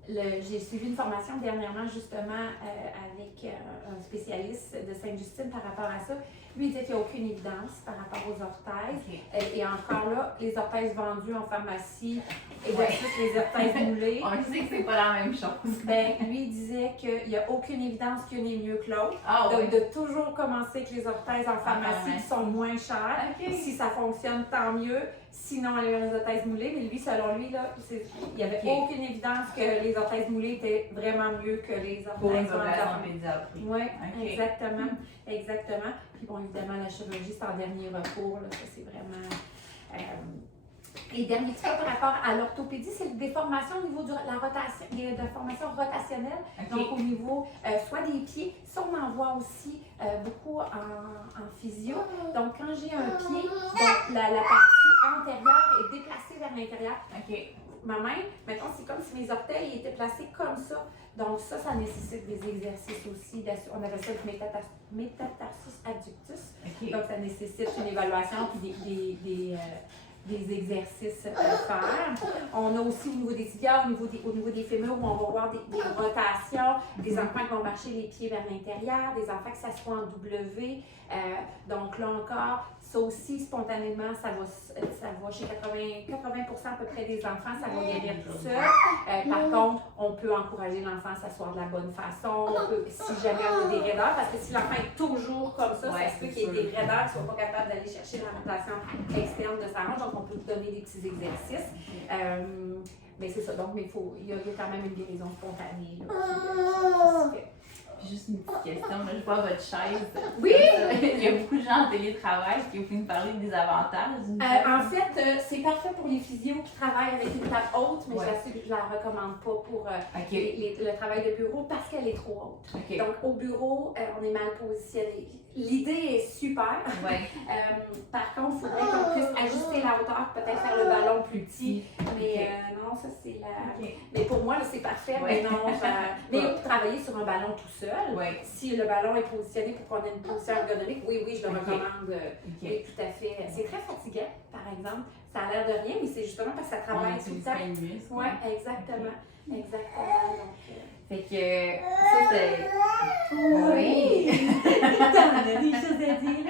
j'ai suivi une formation dernièrement, justement, avec un spécialiste de Sainte-Justine par rapport à ça. Lui, il disait qu'il n'y a aucune évidence par rapport aux orthèses. Et encore là, les orthèses vendues en pharmacie et versus les orthèses moulées. On sait que c'est pas la même chose. Ben, lui, il disait qu'il n'y a aucune évidence qu'une est mieux que l'autre. Donc, de toujours commencer avec les orthèses en pharmacie qui sont moins chères. Si ça fonctionne, tant mieux. Sinon, aller vers les orthèses moulées. Mais lui, selon lui, là, il n'y avait aucune évidence que les orthèses moulées étaient vraiment mieux que les orthèses en pédiatrie. Oui, exactement. Exactement. Puis bon, évidemment, la chirurgie, c'est en dernier recours. Là, ça, c'est vraiment... Et dernier truc par rapport à l'orthopédie, c'est des formations au niveau de la rotation, des formations rotationnelles. Donc, au niveau soit des pieds, ça, on en voit aussi beaucoup en physio. Donc, quand j'ai un pied, donc, la partie antérieure est déplacée vers l'intérieur. Ma main, mettons, c'est comme si mes orteils étaient placés comme ça. Donc, ça nécessite des exercices aussi. On appelle ça le métatarsus adductus. Donc, ça nécessite une évaluation puis des exercices à faire. On a aussi au niveau des tibias, au niveau des fémurs, où on va voir des rotations, des enfants qui vont marcher les pieds vers l'intérieur, des enfants qui s'assoient en W. Donc là encore, ça aussi, spontanément, ça va chez 80% à peu près des enfants, ça va guérir tout seul. Par contre, on peut encourager l'enfant à s'asseoir de la bonne façon, si jamais on a des raideurs, parce que si l'enfant est toujours comme ça, ça se peut qu'il y ait des raideurs qui ne soient pas capables d'aller chercher la rotation externe de sa hanche, donc on peut donner des petits exercices. Mais c'est ça, donc il y a quand même une guérison spontanée là, qui se fait. Puis juste une petite question, là, je vois votre chaise. Oui! Il y a beaucoup de gens en télétravail qui vous nous parler des avantages. En fait, c'est parfait pour les physios qui travaillent avec une table haute, mais je la recommande pas pour le travail de bureau parce qu'elle est trop haute. Donc, au bureau, on est mal positionné. L'idée est super. Par contre, il faudrait qu'on puisse ajuster la hauteur, peut-être faire le ballon plus petit. Mais non, ça c'est la. Mais pour moi, là, c'est parfait. Mais non, mais travailler sur un ballon tout seul. Si le ballon est positionné pour qu'on ait une position ergonomique, oui, je le recommande. Oui, tout à fait. C'est très fatigant, par exemple. Ça a l'air de rien, mais c'est justement parce que ça travaille tout le temps. Oui, exactement. Exactement. Donc, fait que ça, c'est. Oui! T'en as des choses à dire.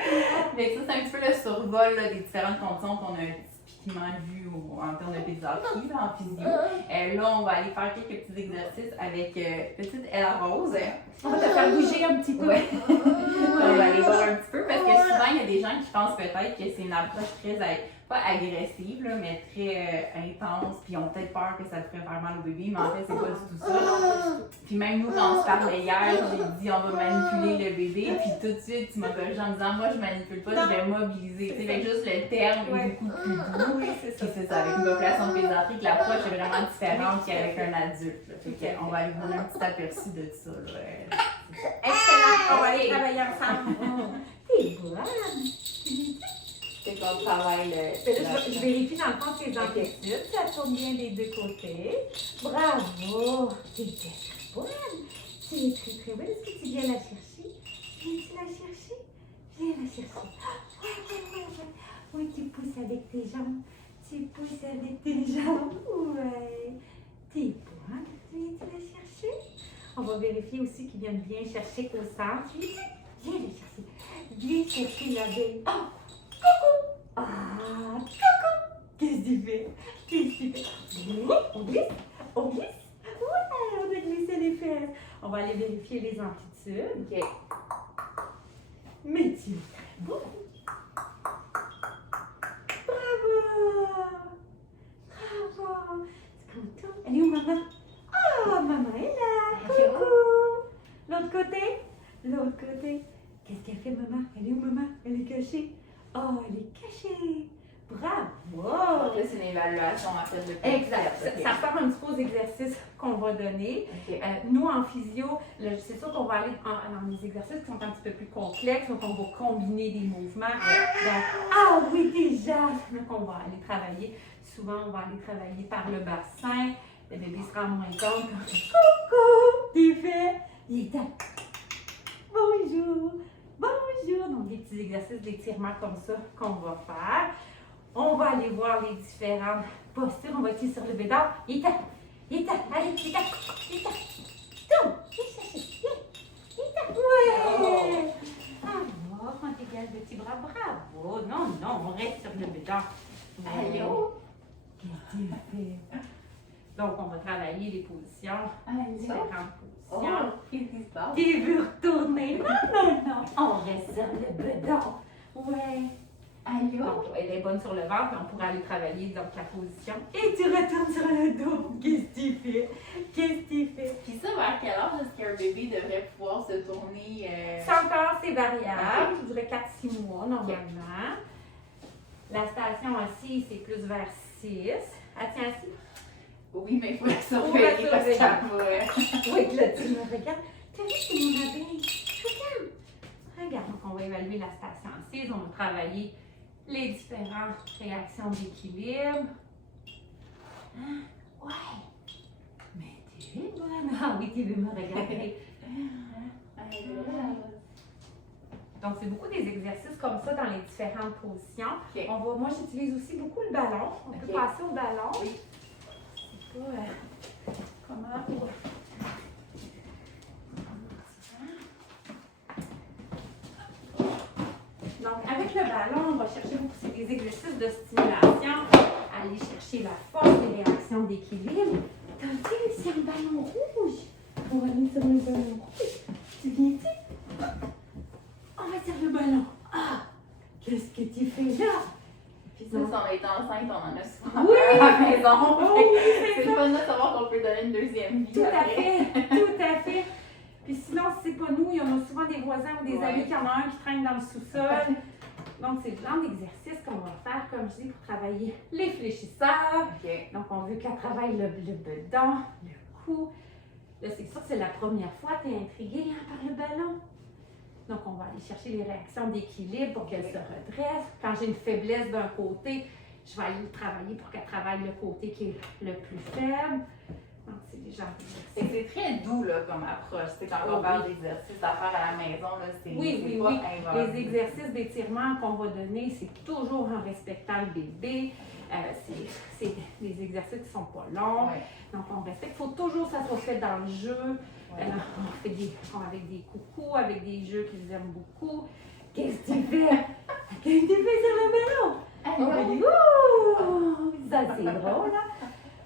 Fait que ça, c'est un petit peu le survol là, des différentes conditions qu'on a typiquement vues en termes de pédiatrie, là, en physio. Là, on va aller faire quelques petits exercices avec petite Ella Rose. On va te faire bouger un petit peu. On va aller voir un petit peu parce que souvent, il y a des gens qui pensent peut-être que c'est une approche très, pas agressive, là, mais très intense, puis ils ont peut-être peur que ça pourrait faire mal au bébé, mais en fait, c'est pas du tout ça. Puis même nous, quand on se parlait hier, j'ai dit on va manipuler le bébé, puis tout de suite, tu m'as corrigé en disant moi, je manipule pas, je vais mobiliser. Tu sais, juste le terme est beaucoup plus doux. Oui, c'est ça. Puis c'est ça, avec une population pédiatrique, l'approche est vraiment différente qu'avec un adulte. Là. Fait qu'on va aller vous donner un petit aperçu de ça. Là. Excellent! On va aller travailler ensemble. T'es bonne! C'est qu'on travaille je vérifie dans le fond tes amplitudes, ça tourne bien des deux côtés. Bravo! T'es très bonne! C'est très bonne. Est-ce que tu viens la chercher? Viens-tu la chercher? Viens la chercher. Ouais. Oui, tu pousses avec tes jambes. Tu pousses avec tes jambes. Ouais. T'es bonne. Viens-tu la chercher? On va vérifier aussi qu'ils viennent bien chercher au centre. Viens la chercher. Viens chercher la belle. Oh! Coucou! Ah, coucou! Qu'est-ce que tu fais? On glisse? Ouais, on a glissé les fesses. On va aller vérifier les amplitudes. Mais tu es très beau. Bravo! C'est content. Elle est où, maman? Ah, maman est là. Coucou. L'autre côté. L'autre côté. Qu'est-ce qu'elle fait, maman? Elle est où, maman? Elle est cachée. Oh, elle est cachée. Bravo! Donc là, c'est une évaluation en fait de Exact. Ça ressemble un petit peu aux exercices qu'on va donner. OK. Nous, en physio, c'est sûr qu'on va aller dans des exercices qui sont un petit peu plus complexes, donc on va combiner des mouvements. Donc, ah oui, déjà! Donc, on va aller travailler. Souvent, on va aller travailler par le bassin. Le bébé se rend moins compte. Coucou! T'es fait? Il est là. Bonjour! Bonjour! Donc, des petits exercices d'étirement comme ça qu'on va faire. On va aller voir les différentes postures. On va être sur le bédon. Il est allez, il est Toum, ouais! Alors, on dégage le petit bras. Bravo! Non, on reste sur le bédon. Allô? Qu'est-ce que tu fais? Donc, on va travailler les positions, Allô? différentes Oh, positions. qu'est-ce qui se passe? Tu veux retourner? Non. On reste sur le bédon. Ouais. Allô? Donc, elle est bonne sur le ventre, on pourra aller travailler dans la position. Et tu retournes sur le dos. Qu'est-ce que tu fais? Puis ça, vers quel âge est-ce qu'un bébé devrait pouvoir se tourner? Ça encore, c'est variable. Je dirais 4-6 mois normalement. La station assise, c'est plus vers 6. Ah, tiens, assis. Oui, mais il faut la surveiller parce qu'elle va... Oui, là, tu me regardes. Tu as vu, c'est mon abeille. Regarde, donc on va évaluer la station assise. On va travailler les différentes réactions d'équilibre. Hein? Ouais. Mais tu es bonne. Ah oui, tu veux me regarder. Donc, c'est beaucoup des exercices comme ça dans les différentes positions. Okay. Moi, j'utilise aussi beaucoup le ballon. On peut passer au ballon. Oui. Je sais pas comment pour... Donc, avec le ballon, on va chercher beaucoup des exercices de stimulation, aller chercher la force des réactions d'équilibre. T'as vu, c'est le ballon rouge. On va aller sur le ballon rouge. Tu viens-tu? On va sur le ballon. Ah! Qu'est-ce que tu fais là? Puis ça, si on est enceinte, on en a souvent Oui! à la maison. Oui, C'est le fun de savoir qu'on peut donner une deuxième vie. Tout à après. fait, tout à fait. Puis sinon, si c'est pas nous, il y en a souvent des voisins ou des amis qui en ont un qui traîne dans le sous-sol. Donc, c'est le genre d'exercice qu'on va faire, comme je dis, pour travailler les fléchisseurs. OK. Donc, on veut qu'elle travaille le bedon, le cou. Là, c'est sûr que c'est la première fois, tu es intriguée par le ballon. Donc, on va aller chercher les réactions d'équilibre pour qu'elle se redresse. Quand j'ai une faiblesse d'un côté, je vais aller travailler pour qu'elle travaille le côté qui est le plus faible. Donc, c'est des genres d'exercices. C'est très doux là, comme approche. Tu sais, quand on parle d'exercices à faire à la maison, là, c'est Oui. pas inventé. Les exercices d'étirement qu'on va donner, c'est toujours en respectant le bébé. C'est des exercices qui ne sont pas longs. Ouais. Donc, on respecte. Il faut toujours que ça soit fait dans le jeu. Ouais. On fait avec des coucous, avec des jeux qu'ils aiment beaucoup. Qu'est-ce que tu fais? Qu'est-ce que tu fais sur le ballon? On va dire, ouh! Ça, c'est drôle, là.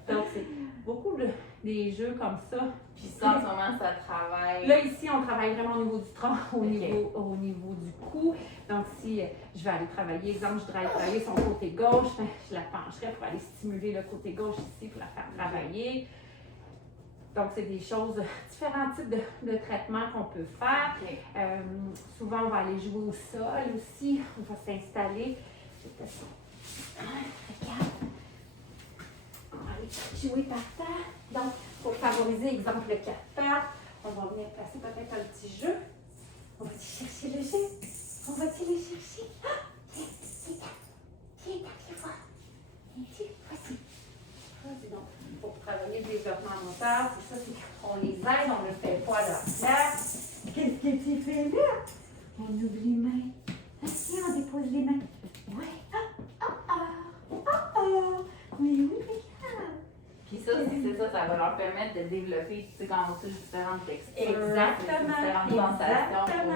Donc, c'est beaucoup des jeux comme ça. Puis ça, en ce moment, ça travaille. Là, ici, on travaille vraiment au niveau du tronc, au niveau du cou. Donc, si je vais aller travailler, exemple, je voudrais aller travailler son côté gauche, je la pencherai pour aller stimuler le côté gauche ici pour la faire travailler. Donc, c'est des choses, différents types de traitements qu'on peut faire. Okay. Souvent, on va aller jouer au sol aussi. On va s'installer. Regarde. On va aller jouer par terre. Donc, pour favoriser, exemple, le 4 pattes, on va venir placer peut-être un petit jeu. On va-tu chercher le jeu? On va-tu le chercher? Ah! Viens, viens voir. Voici. Vas-y donc. Pour travailler le développement moteur, c'est ça, on les aide, on ne le fait pas à leur place. Qu'est-ce que tu fais là? On ouvre les mains. Viens, on dépose les mains. Oui. Oui, regarde. Puis ça, c'est ça, ça va leur permettre de développer, tu sais, quand on touche différentes textures, Exactement. différentes sensations pour...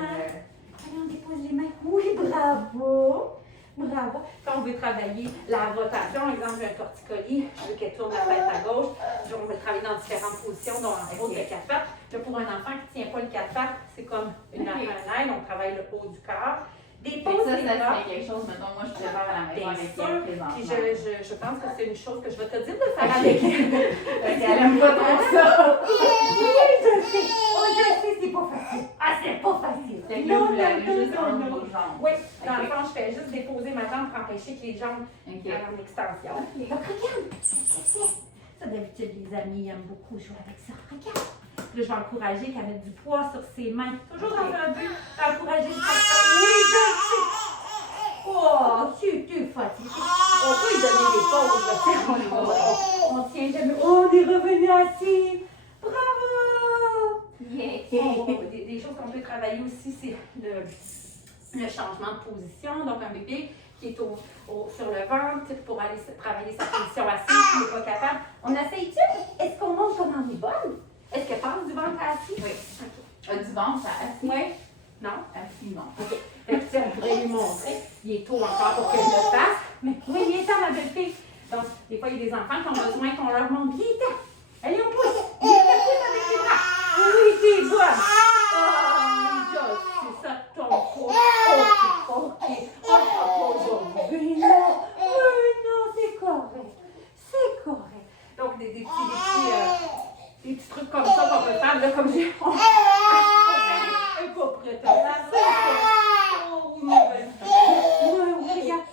Allez, on dépose les mains. Oui, bravo. Bravo. Quand on veut travailler la rotation, exemple, un torticolis, je veux qu'elle tourne la tête à gauche. On va le travailler dans différentes positions, dont entre autres le 4 pattes. Là, pour un enfant qui ne tient pas le 4 pattes, c'est comme une aile, on travaille le haut du corps. Des Fait que pauses ça d'écran. serait quelque chose, mettons, moi je prépare à la maison Bien avec sûr. elle présentement. Puis je pense que c'est une chose que je vais te dire de faire avec elle. Parce qu'elle aime pas trop ça. Oui, je sais. Oh, je sais, c'est pas facile. Ah, c'est pas facile. Fait que là, vous l'avez juste entre vos jambes. Oui, dans Ok. le fond, je fais juste déposer ma jambe pour empêcher que les jambes Ok. aient en extension. Donc, regarde. Ça, d'habitude, les amis aiment beaucoup jouer avec ça. Regarde. Puis là, je vais encourager qu'elle mette du poids sur ses mains. Toujours dans un but d'encourager le facteur. Oui, je sais. Oh, tu es fatigué. On peut lui donner des pauses. Là, tu sais, on tient jamais. Oh, on est revenu assis. Bravo! Des choses qu'on peut travailler aussi, c'est le changement de position. Donc, un bébé qui est sur le ventre pour aller travailler sa position assise, qui n'est pas capable. On essaye-tu? Est-ce qu'on monte comme on est bonne? Est-ce qu'elle passe du ventre à assis? Oui. OK. Du ventre, ça assis. Oui? Non? Assis, non. OK. Fait que, tu sais, on pourrait lui montrer. Il est tôt encore pour qu'elle le fasse. Mais oui, il est temps, ma belle fille. Donc, des fois, il y a des enfants qui ont besoin qu'on leur montre. Bien temps. Allez, on pousse. Bien temps, avec les bras. Oui, t'es bonne. Oh, oui, c'est ça, ton corps. OK. Oh, aujourd'hui, non. Oui, non, c'est correct. C'est correct. Donc, des petits trucs comme ça qu'on peut faire. Là, comme j'ai... On fait un pas prêt à la oh, oui, mon belle. Oui, regarde.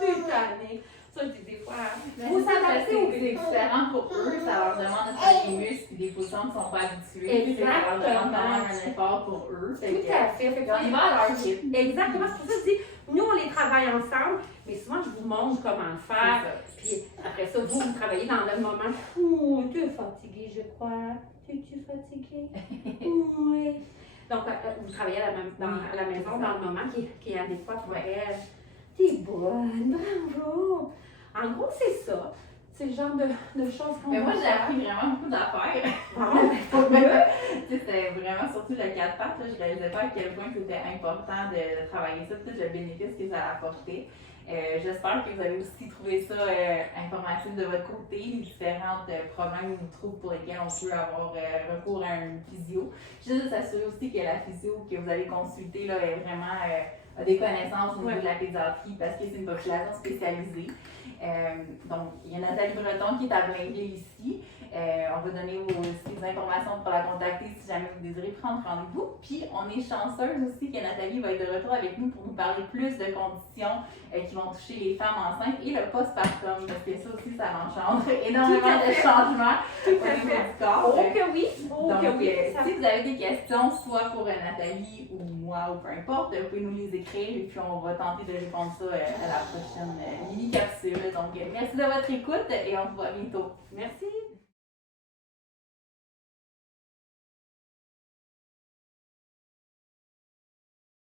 T'es tannée. Ça, des fois... Vous s'adaptez aux différents pour eux, ça leur demande de faire des muscles et des positions qui ne sont pas habituées. Ça leur demande quand même un effort pour eux. Tout à fait. Fait On y va à leur rythme. Exactement. C'est pour ça que je dis, nous, on les travaille ensemble, mais souvent, je vous montre comment le faire. C'est Puis après ça, vous travaillez dans le moment. Ouh, tu es fatiguée, je crois. Es-tu fatiguée? Oui. Donc, vous travaillez à la maison dans le moment qui est adéquat pour elle. T'es bonne, bravo! En gros, c'est ça. C'est le genre de choses qu'on Mais moi, va j'ai faire. appris vraiment beaucoup d'affaires. C'était vraiment surtout le 4 pattes. Là, je réalisais pas à quel point c'était important de travailler ça, tout le bénéfice que ça apportait. J'espère que vous allez aussi trouver ça informatif de votre côté, les différents problèmes ou troubles pour lesquels on peut avoir recours à un physio. Juste de s'assurer aussi que la physio que vous allez consulter là, est vraiment a des connaissances au niveau de la pédiatrie parce que c'est une population spécialisée. Donc, il y a Nathalie Breton qui est à Blainville ici. On va donner aussi des informations pour la contacter si jamais vous désirez prendre rendez-vous. Puis, on est chanceuse aussi que Nathalie va être de retour avec nous pour nous parler plus de conditions qui vont toucher les femmes enceintes et le postpartum, parce que ça aussi, ça engendre énormément de changements au niveau du corps. Oh que oui! Oh Donc, que oui! si vous avez des questions, soit pour Nathalie ou moi ou peu importe, vous pouvez nous les écrire et puis on va tenter de répondre ça à la prochaine mini-capsule. Donc, merci de votre écoute et on se voit bientôt. Merci!